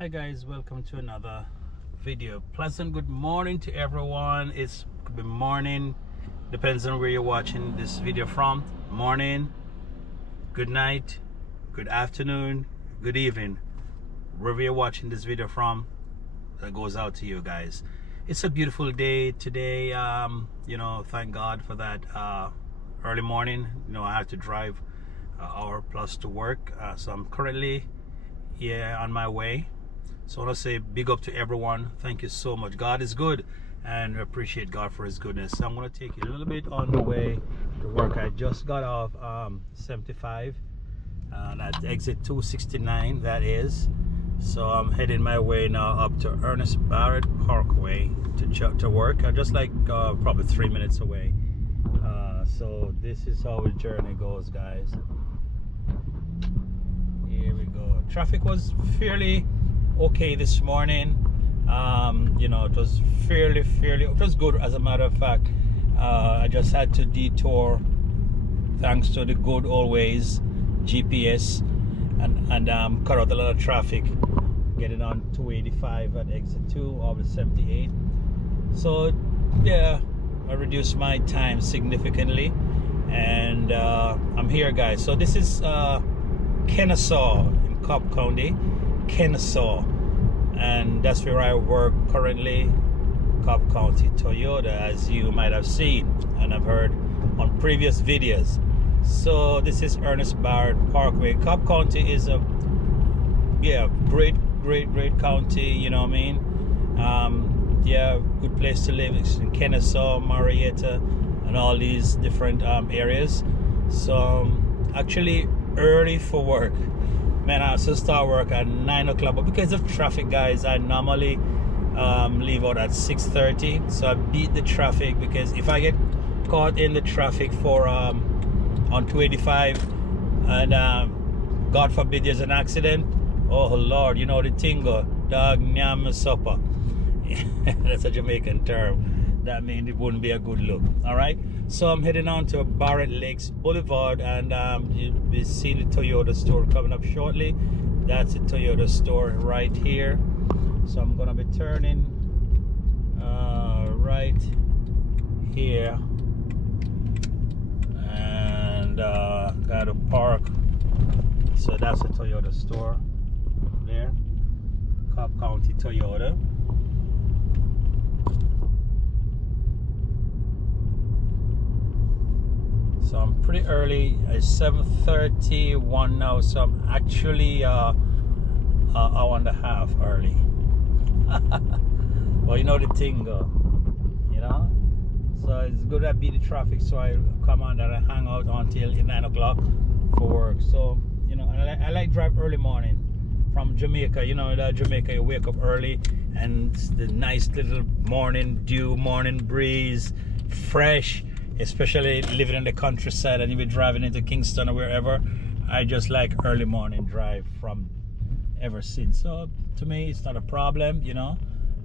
Hi guys, welcome to another video. Pleasant good morning to everyone. It's could be morning, depends on where you're watching this video from. Morning, good night, good afternoon, good evening, wherever you're watching this video from, that goes out to you guys. It's a beautiful day today. Thank God for that early morning. I have to drive an hour plus to work, so I'm currently on my way. So I want to say big up to everyone. Thank you so much. God is good, and we appreciate God for his goodness. So I'm going to take you a little bit on the way to work. I just got off 75 at exit 269, that is. So I'm heading my way now up to Ernest Barrett Parkway to work. I'm just like probably 3 minutes away. So this is how the journey goes, guys. Here we go. Traffic was fairly okay this morning. It was fairly it was good, as a matter of fact. I just had to detour thanks to the good old ways GPS and cut out a lot of traffic getting on 285 at exit 2 of the 78. So yeah, I reduced my time significantly, and I'm here, guys. So this is Kennesaw in Cobb County, Kennesaw, and that's where I work currently. Cobb County Toyota, as you might have seen and have heard on previous videos. So this is Ernest Barrett Parkway. Cobb County is a great county, you know what I mean. Good place to live. It's in Kennesaw, Marietta, and all these different areas. So actually early for work, man. I have to start work at 9 o'clock, but because of traffic, guys, I normally leave out at 6:30. So I beat the traffic, because if I get caught in the traffic for on 285 and God forbid there's an accident, oh Lord, you know the tingo, dog nyam supper. That's a Jamaican term. That means it wouldn't be a good look. All right, so I'm heading on to Barrett Lakes Boulevard, and you'll be seeing the Toyota store coming up shortly. That's the Toyota store right here. So I'm gonna be turning right here, and gotta park. So that's the Toyota store there, Cobb County Toyota. So I'm pretty early. It's 7:31 now, so I'm actually an hour and a half early. Well, you know the thing, so it's good I beat the traffic, so I come on and I hang out until 9 o'clock for work. So I like drive early morning from Jamaica. That Jamaica, you wake up early, and the nice little morning dew, morning breeze, fresh. Especially living in the countryside, and you'll be driving into Kingston or wherever. I just like early morning drive from ever since. So to me, it's not a problem.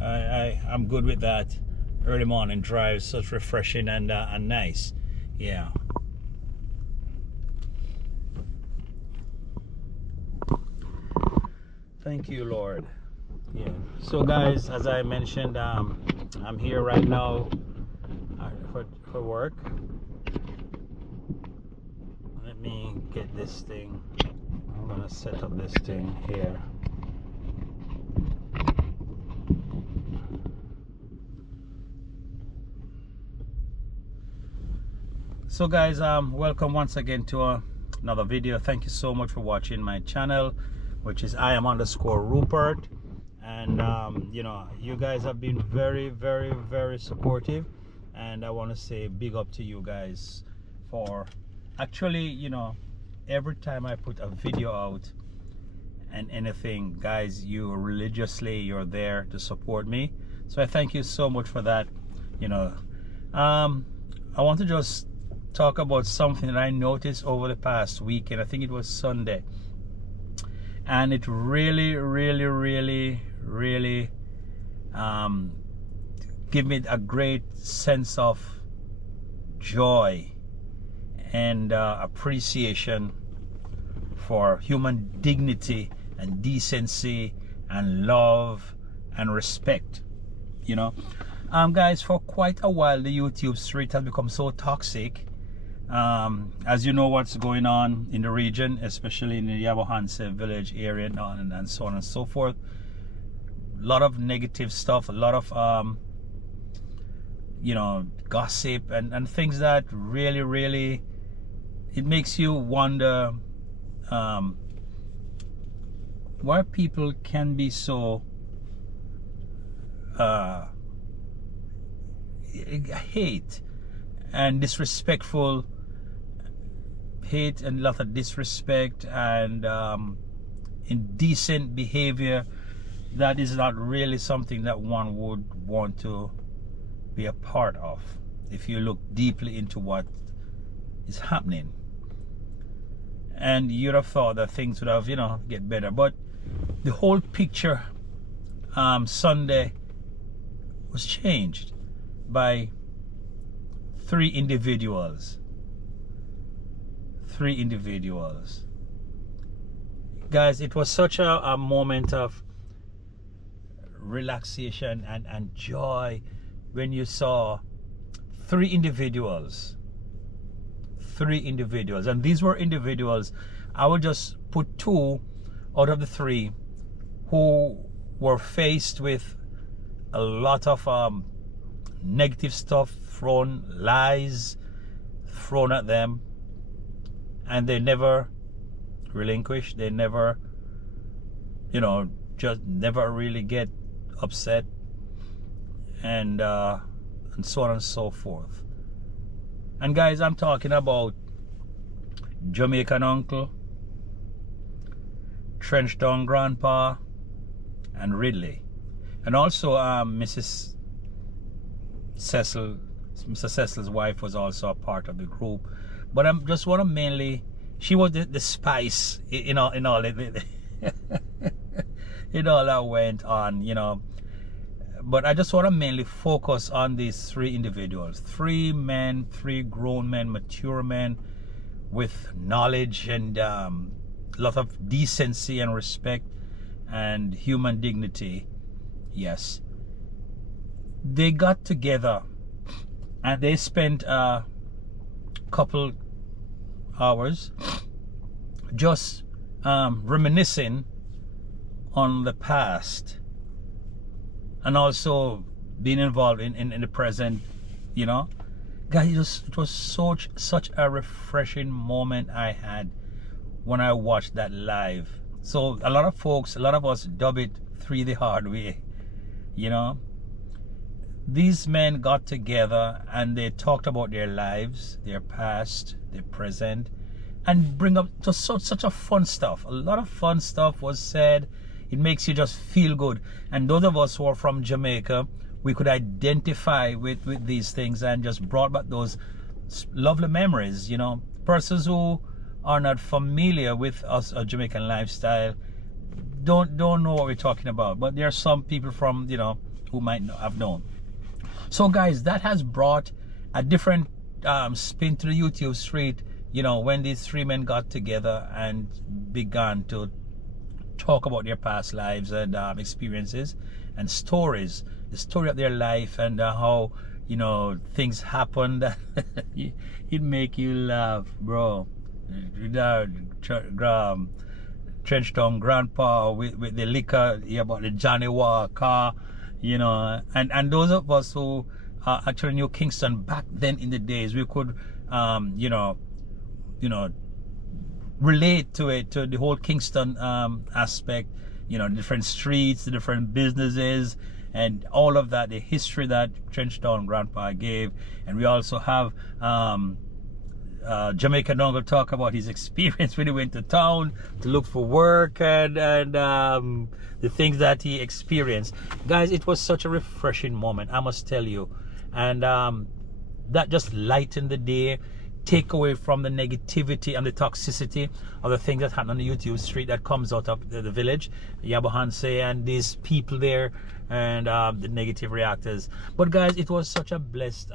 I'm good with that. Early morning drive, such refreshing and nice. Yeah. Thank you, Lord. Yeah. So guys, as I mentioned, I'm here right now for work. Let me get this thing. I'm gonna set up this thing here. So guys, welcome once again to another video. Thank you so much for watching my channel, which is IAM_Rupert, and you guys have been very supportive, and I want to say big up to you guys for actually, every time I put a video out and anything, guys, you're there to support me. So I thank you so much for that. I want to just talk about something that I noticed over the past week, and I think it was Sunday, and it really give me a great sense of joy and appreciation for human dignity and decency and love and respect, you know. Guys, for quite a while the YouTube street has become so toxic. As you know what's going on in the region, especially in the Yabohanse village area and so on and so forth. A lot of negative stuff, a lot of you know, gossip and things that really it makes you wonder why people can be so hate and disrespectful, hate and a lot of disrespect and indecent behavior that is not really something that one would want to be a part of if you look deeply into what is happening. And you'd have thought that things would have, you know, get better, but the whole picture Sunday was changed by three individuals. Guys, it was such a moment of relaxation and joy when you saw three individuals, and these were individuals. I will just put two out of the three who were faced with a lot of negative stuff thrown, lies thrown at them, and they never relinquished. They never, you know, just never really get upset, and so on and so forth. And guys, I'm talking about Jamaican uncle, Trenchtown grandpa, and Ridley, and also Mr. Cecil's wife was also a part of the group. But I just want to mainly, she was the spice in all in all that went on, you know. But I just want to mainly focus on these three individuals, three men, three grown men, mature men with knowledge and a lot of decency and respect and human dignity. Yes, they got together and they spent a couple hours just reminiscing on the past and also being involved in the present, you know. Guys, it was such a refreshing moment I had when I watched that live. So a lot of folks, a lot of us dub it Three the Hard Way, you know. These men got together and they talked about their lives, their past, their present, and bring up just such a fun stuff. A lot of fun stuff was said. It makes you just feel good. And those of us who are from Jamaica, we could identify with these things and just brought back those lovely memories, you know. Persons who are not familiar with us, a Jamaican lifestyle, don't know what we're talking about. But there are some people from, you know, who might have known. So guys, that has brought a different spin to the YouTube street, you know, when these three men got together and began to talk about their past lives and experiences and stories, the story of their life and how, you know, things happened. It make you laugh, bro. Trenchtown grandpa with the liquor, about the Johnny Walker, you know, and those of us who actually knew Kingston back then in the days, we could you know, relate to it, to the whole Kingston aspect, you know, different streets, the different businesses and all of that, the history that Trenchtown grandpa gave. And we also have Jamaican uncle talk about his experience when he went to town to look for work and the things that he experienced. Guys, it was such a refreshing moment, I must tell you. And that just lightened the day, take away from the negativity and the toxicity of the things that happen on the YouTube street that comes out of the village, Yabohanse, and these people there and the negative reactors. But guys, it was such a blessed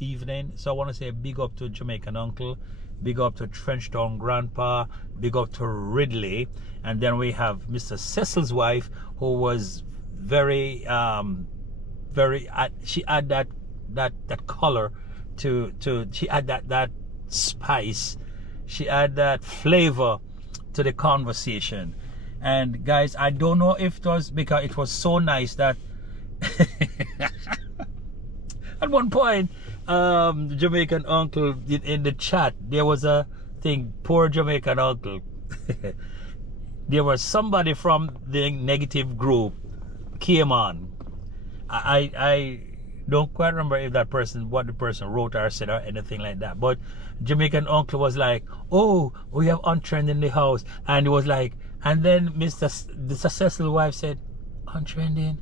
evening. So I want to say a big up to Jamaican uncle, big up to Trenchtown Grandpa, big up to Ridley. And then we have Mr. Cecil's wife, who was very she had that color to she had that spice, she had that flavor to the conversation. And guys, I don't know if it was because it was so nice that at one point, the Jamaican uncle in the chat, there was a thing, poor Jamaican uncle. There was somebody from the negative group came on. I don't quite remember if that person, what the person wrote or said or anything like that. But Jamaican uncle was like, "Oh, we have Untrend in the house," and it was like, and then Mr. Cecil's wife said, "Untrending."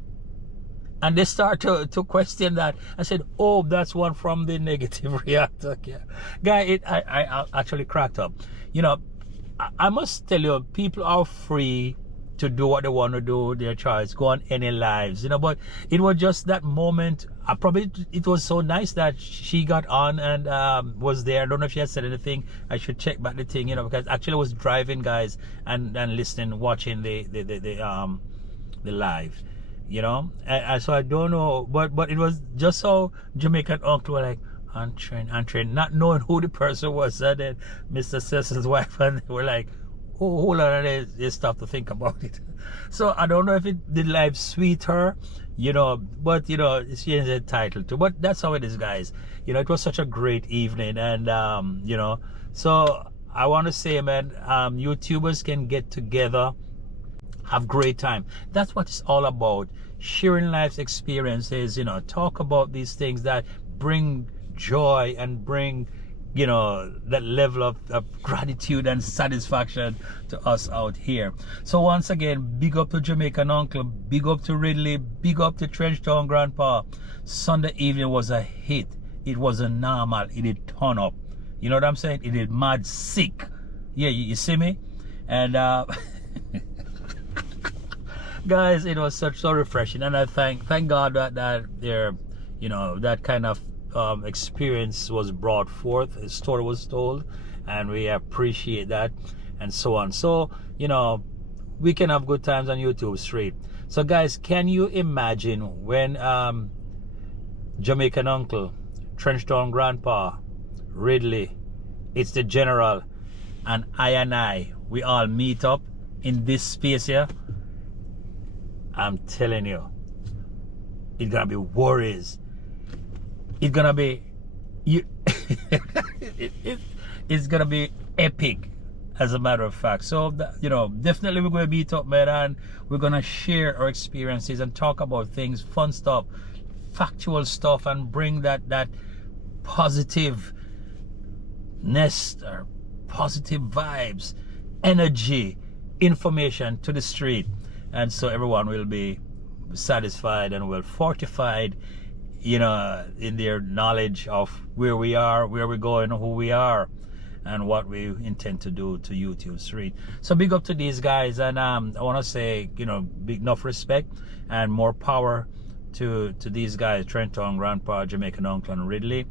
And they start to question that. I said, "Oh, that's one from the negative reactor." Yeah. Guy, I actually cracked up. You know, I must tell you, people are free to do what they want to do, their choice, go on any lives, you know. But it was just that moment. It was so nice that she got on and was there. I don't know if she had said anything. I should check back the thing, you know, because actually I was driving, guys, and listening, watching the live. You know, and so I don't know, but it was just so Jamaican uncle were like, Untrend, not knowing who the person was. And then Mr. Cecil's wife, and they were like, "Oh, hold on," and they stopped to think about it. So I don't know if it did live sweet her, you know, but you know, she is entitled to. But that's how it is, guys. You know, it was such a great evening, and you know, so I want to say, man, YouTubers can get together, have great time. That's what it's all about. Sharing life's experiences, you know, talk about these things that bring joy and bring, you know, that level of gratitude and satisfaction to us out here. So once again, big up to Jamaican uncle, big up to Ridley, big up to Trenchtown Grandpa. Sunday evening was a hit. It was a normal. It did turn up. You know what I'm saying? It did mad sick. Yeah, you see me? And guys, it was so refreshing, and I thank God that there, you know, that kind of experience was brought forth, a story was told, and we appreciate that, and so on. So, you know, we can have good times on YouTube Street. So guys, can you imagine when Jamaican uncle, Trenchtown Grandpa, Ridley, it's the general, and I, we all meet up in this space here? I'm telling you, it's gonna be worries. It's gonna be it's gonna be epic, as a matter of fact. So you know, definitely we're gonna meet up, man, and we're gonna share our experiences and talk about things, fun stuff, factual stuff, and bring that positiveness or positive vibes, energy, information to the street. And so everyone will be satisfied and well fortified, you know, in their knowledge of where we are, where we're going, who we are, and what we intend to do to YouTube Street. So big up to these guys, and I want to say, you know, big enough respect and more power to these guys, Trenchtown Grandpa, Jamaican uncle, and Ridley.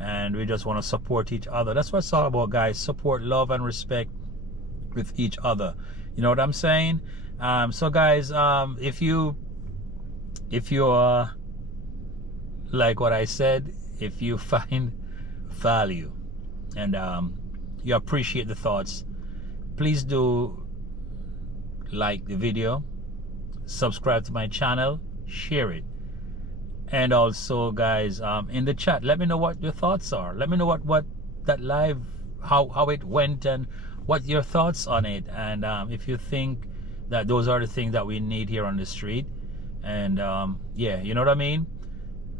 And we just want to support each other. That's what it's all about, guys. Support, love, and respect with each other. You know what I'm saying? So guys, if you like what I said, if you find value and you appreciate the thoughts, please do like the video, subscribe to my channel, share it, and also guys, in the chat, let me know what your thoughts are. Let me know what that live, how it went, and what your thoughts on it, and if you think that those are the things that we need here on the street. And yeah, you know what I mean.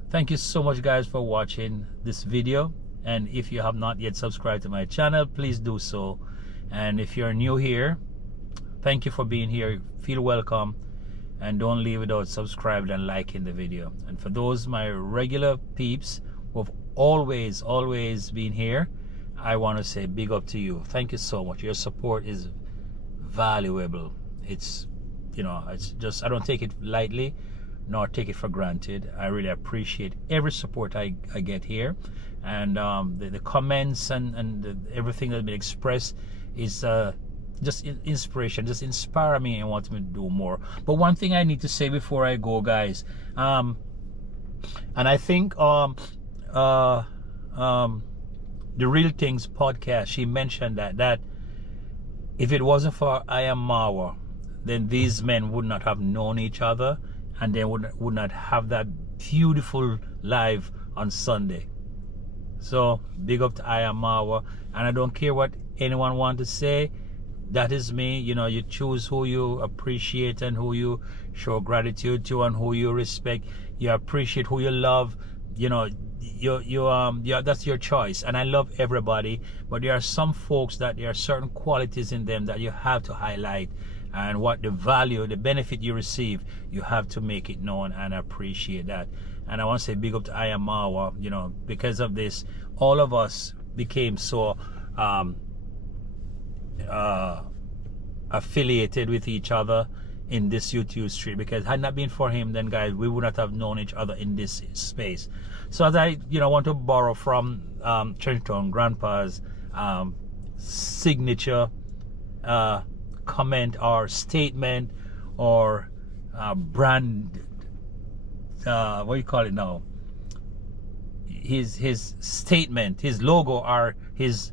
Thank you so much, guys, for watching this video, and if you have not yet subscribed to my channel, please do so. And if you're new here, thank you for being here. Feel welcome, and don't leave without subscribing and liking the video. And for those my regular peeps who have always been here, I want to say big up to you. Thank you so much. Your support is valuable. It's, you know, it's just, I don't take it lightly, nor take it for granted. I really appreciate every support I get here, and the comments and everything that's been expressed is just inspiration, just inspire me and want me to do more. But one thing I need to say before I go, guys, and I think the Real Things podcast, she mentioned that if it wasn't for I Am Marwa, then these men would not have known each other, and they would not have that beautiful live on Sunday. So big up to I Am Marwa, and I don't care what anyone want to say. That is me. You know, you choose who you appreciate and who you show gratitude to and who you respect. You appreciate who you love. You know, that's your choice. And I love everybody, but there are some folks that there are certain qualities in them that you have to highlight, and what the value, the benefit you receive, you have to make it known, and appreciate that. And I want to say big up to I Am Marwa. You know, because of this, all of us became so affiliated with each other in this YouTube street, because had not been for him, then guys, we would not have known each other in this space. So as I want to borrow from Trenton Grandpa's signature comment or statement or brand, what do you call it now, his statement, his logo, or his,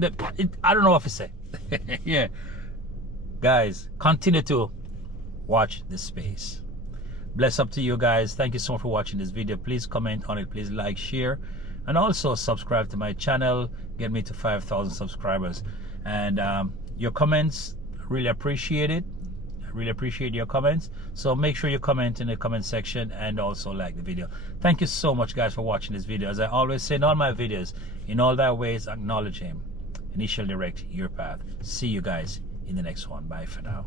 I don't know what to say. Yeah, guys, continue to watch this space. Bless up to you guys. Thank you so much for watching this video. Please comment on it, please like, share, and also subscribe to my channel. Get me to 5,000 subscribers. And your comments, really appreciate it. I really appreciate your comments. So make sure you comment in the comment section and also like the video. Thank you so much, guys, for watching this video. As I always say in all my videos, in all thy ways acknowledge him, and he shall direct your path. See you guys in the next one. Bye for now.